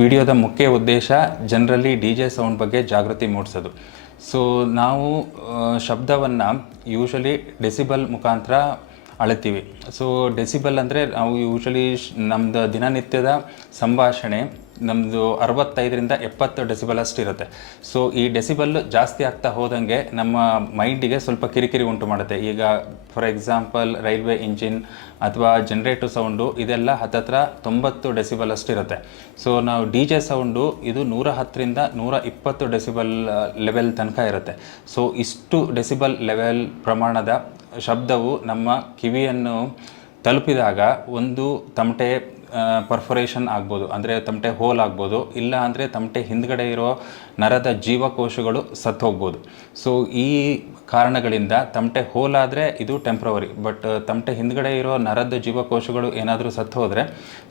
ವಿಡಿಯೋದ ಮುಖ್ಯ ಉದ್ದೇಶ ಜನರಲ್ಲಿ ಡಿ ಜೆ ಸೌಂಡ್ ಬಗ್ಗೆ ಜಾಗೃತಿ ಮೂಡಿಸೋದು. ಸೊ ನಾವು ಶಬ್ದವನ್ನು ಯೂಶಲಿ ಡೆಸಿಬಲ್ ಮುಖಾಂತರ ಅಳತೀವಿ. ಸೊ ಡೆಸಿಬಲ್ ಅಂದರೆ ನಾವು ಯೂಶಲಿ ನಮ್ಮದು ದಿನನಿತ್ಯದ ಸಂಭಾಷಣೆ. ನಮ್ಮದು ಅರವತ್ತೈದರಿಂದ ಎಪ್ಪತ್ತು ಡೆಸಿಬಲ್ ಅಷ್ಟು ಇರುತ್ತೆ. ಸೊ ಈ ಡೆಸಿಬಲ್ ಜಾಸ್ತಿ ಆಗ್ತಾ ಹೋದಂಗೆ ನಮ್ಮ ಮೈಂಡಿಗೆ ಸ್ವಲ್ಪ ಕಿರಿಕಿರಿ ಉಂಟು ಮಾಡುತ್ತೆ. ಈಗ ಫಾರ್ ಎಕ್ಸಾಂಪಲ್ ರೈಲ್ವೆ ಇಂಜಿನ್ ಅಥವಾ ಜನ್ರೇಟರ್ ಸೌಂಡು ಇದೆಲ್ಲ ಹತ್ತತ್ರ ತೊಂಬತ್ತು ಡೆಸಿಬಲ್ ಅಷ್ಟು ಇರುತ್ತೆ. ಸೊ ನಾವು ಡಿ ಜೆ ಸೌಂಡು ಇದು ನೂರ ಹತ್ತರಿಂದ ನೂರ ಇಪ್ಪತ್ತು ಡೆಸಿಬಲ್ ಲೆವೆಲ್ ತನಕ ಇರುತ್ತೆ. ಸೊ ಇಷ್ಟು ಡೆಸಿಬಲ್ ಲೆವೆಲ್ ಪ್ರಮಾಣದ ಶಬ್ದವು ನಮ್ಮ ಕಿವಿಯನ್ನು ತಲುಪಿದಾಗ ಒಂದು ತಮಟೆ ಪರ್ಫೊರೇಷನ್ ಆಗ್ಬೋದು, ಅಂದರೆ ತಮಟೆ ಹೋಲ್ ಆಗ್ಬೋದು, ಇಲ್ಲ ಅಂದರೆ ತಮಟೆ ಹಿಂದ್ಗಡೆ ಇರೋ ನರದ ಜೀವಕೋಶಗಳು ಸತ್ತು ಹೋಗ್ಬೋದು ಸೊ ಈ ಕಾರಣಗಳಿಂದ ತಮಟೆ ಹೋಲ್ ಆದರೆ ಇದು ಟೆಂಪ್ರವರಿ ಬಟ್ ತಮಟೆ ಹಿಂದ್ಗಡೆ ಇರೋ ನರದ ಜೀವಕೋಶಗಳು ಏನಾದರೂ ಸತ್ತು ಹೋದರೆ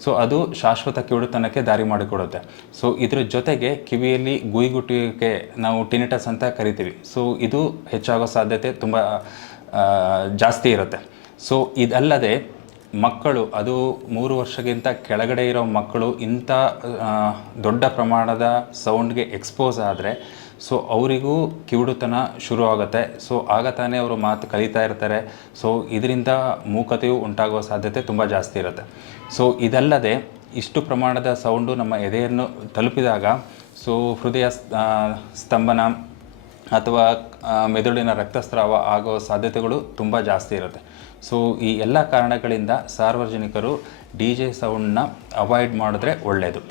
ಸೊ ಅದು ಶಾಶ್ವತ ಕಿವುಡುತನಕ್ಕೆ ದಾರಿ ಮಾಡಿಕೊಡುತ್ತೆ. ಸೊ ಇದ್ರ ಜೊತೆಗೆ ಕಿವಿಯಲ್ಲಿ ಗುಯಿಗುಟ್ಟುವಿಕೆ ನಾವು ಟಿನಿಟಸ್ ಅಂತ ಕರಿತೀವಿ. ಸೊ ಇದು ಹೆಚ್ಚಾಗೋ ಸಾಧ್ಯತೆ ತುಂಬ ಜಾಸ್ತಿ ಇರುತ್ತೆ. ಸೊ ಇದಲ್ಲದೆ ಮಕ್ಕಳು, ಅದು ಮೂರು ವರ್ಷಕ್ಕಿಂತ ಕೆಳಗಡೆ ಇರೋ ಮಕ್ಕಳು ಇಂಥ ದೊಡ್ಡ ಪ್ರಮಾಣದ ಸೌಂಡ್ಗೆ ಎಕ್ಸ್ಪೋಸ್ ಆದರೆ, ಸೊ ಅವರಿಗೂ ಕಿವುಡುತನ ಶುರು ಆಗುತ್ತೆ. ಸೊ ಆಗ ತಾನೇ ಅವರು ಮಾತು ಕಲಿತಾ ಇರ್ತಾರೆ. ಸೊ ಇದರಿಂದ ಮೂಕತೆಯು ಉಂಟಾಗುವ ಸಾಧ್ಯತೆ ತುಂಬ ಜಾಸ್ತಿ ಇರುತ್ತೆ. ಸೊ ಇದಲ್ಲದೆ ಇಷ್ಟು ಪ್ರಮಾಣದ ಸೌಂಡು ನಮ್ಮ ಎದೆಯನ್ನು ತಲುಪಿದಾಗ, ಸೊ ಹೃದಯ ಸ್ತಂಭನ ಅಥವಾ ಮೆದುಳಿನ ರಕ್ತಸ್ರಾವ ಆಗೋ ಸಾಧ್ಯತೆಗಳು ತುಂಬ ಜಾಸ್ತಿ ಇರುತ್ತೆ. ಸೊ ಈ ಎಲ್ಲ ಕಾರಣಗಳಿಂದ ಸಾರ್ವಜನಿಕರು ಡಿ ಜೆ ಸೌಂಡ್ನ ಅವಾಯ್ಡ್ ಮಾಡಿದ್ರೆ ಒಳ್ಳೆಯದು